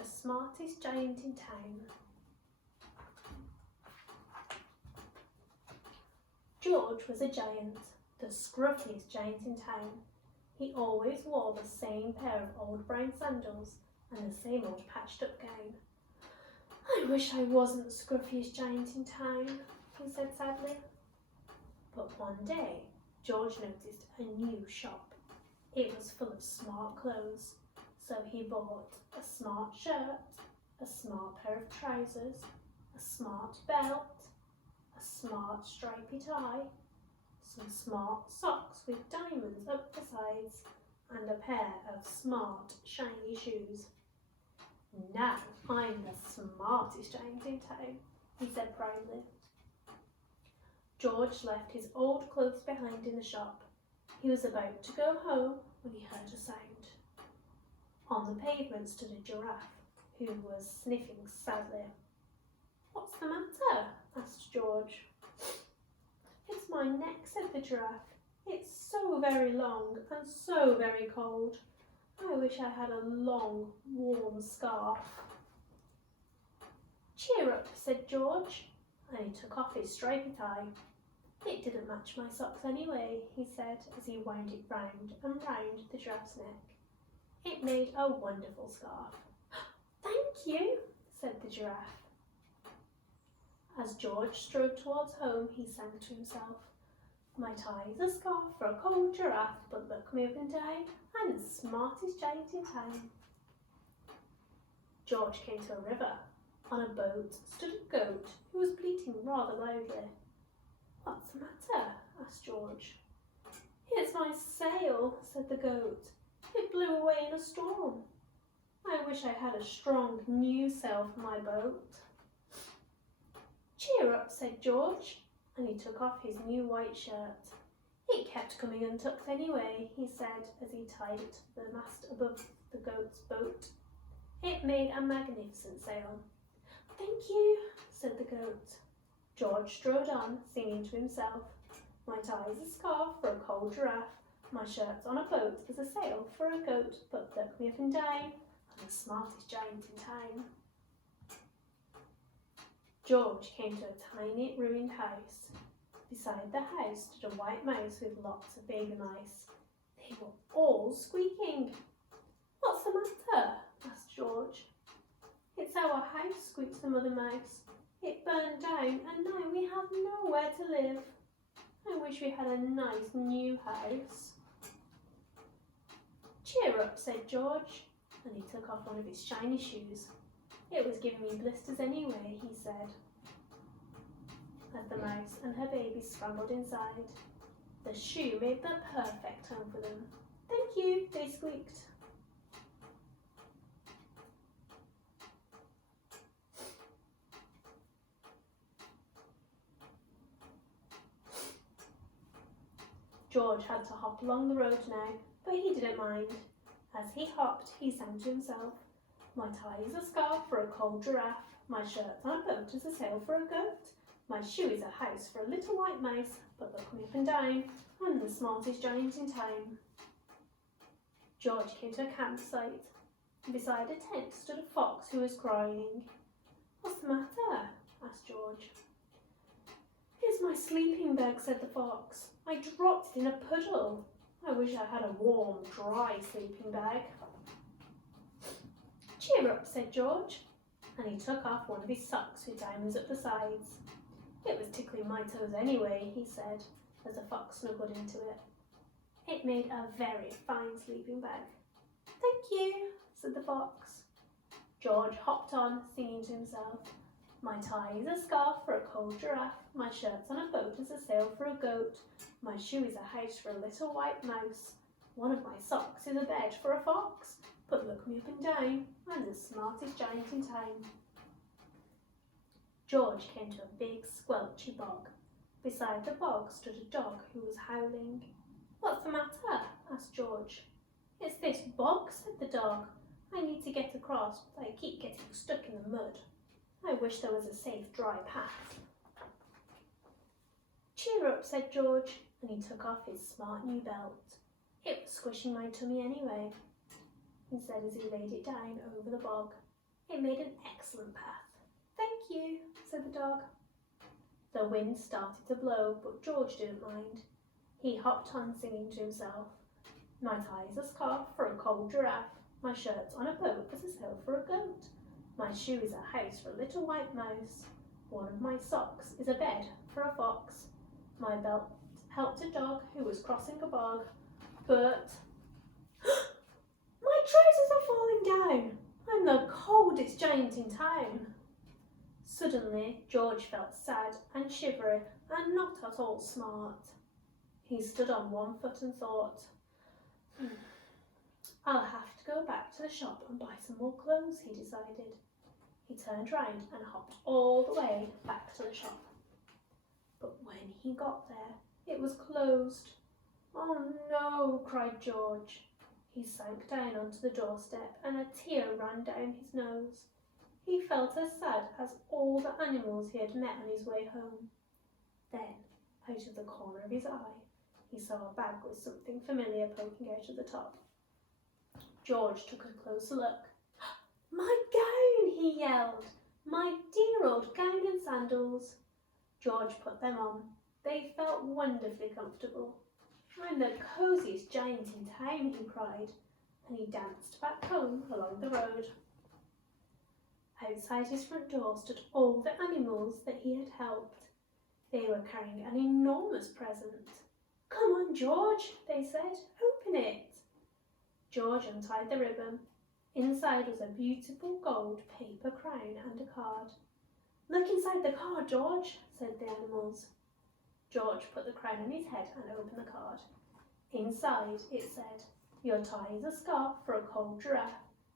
the smartest giant in town. George was a giant, the scruffiest giant in town. He always wore the same pair of old brown sandals and the same old patched up gown. I wish I wasn't the scruffiest giant in town, he said sadly. But one day, George noticed a new shop. It was full of smart clothes, so he bought a smart shirt, a smart pair of trousers, a smart belt, a smart stripy tie, some smart socks with diamonds up the sides, and a pair of smart shiny shoes. Now I'm the smartest giant in town, he said proudly. George left his old clothes behind in the shop. He was about to go home when he heard a sound. On the pavement stood a giraffe who was sniffing sadly. What's the matter? Asked George. It's my neck, said the giraffe. It's so very long and so very cold. I wish I had a long, warm scarf. Cheer up, said George, and he took off his stripy tie. It didn't match my socks anyway, he said as he wound it round and round the giraffe's neck. It made a wonderful scarf. Thank you, said the giraffe. As George strode towards home, he sang to himself. My tie's a scarf for a cold giraffe, but look me up and down, I'm the smartest giant in town. George came to a river. On a boat stood a goat who was bleating rather loudly. What's the matter? Asked George. It's my sail, said the goat. It blew away in a storm. I wish I had a strong new sail for my boat. Cheer up, said George, and he took off his new white shirt. It kept coming untucked anyway, he said as he tied it to the mast above the goat's boat. It made a magnificent sail. Thank you, said the goat. George strode on, singing to himself. My tie is a scarf for a cold giraffe. My shirt's on a boat is a sail for a goat, but look me up and down, I'm the smartest giant in town. George came to a tiny ruined house. Beside the house stood a white mouse with lots of baby mice. They were all squeaking. What's the matter? Asked George. It's our house, squeaked the mother mouse. It burned down and now we have nowhere to live. I wish we had a nice new house. Cheer up, said George, and he took off one of his shiny shoes. It was giving me blisters anyway, he said, as the mouse and her baby scrambled inside. The shoe made the perfect home for them. Thank you, they squeaked. George had to hop along the road now, but he didn't mind. As he hopped, he sang to himself. My tie is a scarf for a cold giraffe. My shirt's on a boat is a sail for a goat. My shoe is a house for a little white mouse, but look me up and down, I'm the smartest giant in town. George came to a campsite. Beside a tent stood a fox who was crying. What's the matter? Asked George. It's my sleeping bag, said the fox. I dropped it in a puddle. I wish I had a warm, dry sleeping bag. Cheer up, said George, and he took off one of his socks with diamonds up the sides. It was tickling my toes anyway, he said, as the fox snuggled into it. It made a very fine sleeping bag. Thank you, said the fox. George hopped on, singing to himself. My tie is a scarf for a cold giraffe. My shirt's on a boat is a sail for a goat. My shoe is a house for a little white mouse. One of my socks is a bed for a fox. But look me up and down, I'm the smartest giant in town. George came to a big squelchy bog. Beside the bog stood a dog who was howling. What's the matter? Asked George. It's this bog, said the dog. I need to get across, but I keep getting stuck in the mud. I wish there was a safe, dry path. Cheer up, said George, and he took off his smart new belt. It was squishing my tummy anyway, he said as he laid it down over the bog. It made an excellent path. Thank you, said the dog. The wind started to blow, but George didn't mind. He hopped on, singing to himself. My tie is a scarf for a cold giraffe. My shirt's on a boat as a sail for a goat. My shoe is a house for a little white mouse. One of my socks is a bed for a fox. My belt helped a dog who was crossing a bog. But my trousers are falling down. I'm the coldest giant in town. Suddenly, George felt sad and shivery and not at all smart. He stood on one foot and thought, I'll have to go back to the shop and buy some more clothes, he decided. He turned round and hopped all the way back to the shop. But when he got there, it was closed. Oh no, cried George. He sank down onto the doorstep and a tear ran down his nose. He felt as sad as all the animals he had met on his way home. Then, out of the corner of his eye, he saw a bag with something familiar poking out of the top. George took a closer look. My gown, he yelled. My dear old gown and sandals. George put them on. They felt wonderfully comfortable. I'm the cosiest giant in town, he cried, and he danced back home along the road. Outside his front door stood all the animals that he had helped. They were carrying an enormous present. Come on, George, they said. Open it. George untied the ribbon. Inside was a beautiful gold paper crown and a card. Look inside the card, George, said the animals. George put the crown on his head and opened the card. Inside it said, your tie is a scarf for a cold giraffe.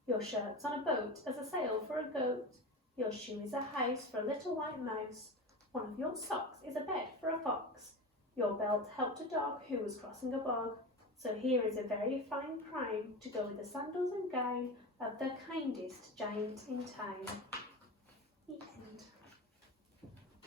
Your shirt's on a boat as a sail for a goat. Your shoe is a house for a little white mouse. One of your socks is a bed for a fox. Your belt helped a dog who was crossing a bog. So here is a very fine crown to go with the sandals and gown of the kindest giant in town. The end.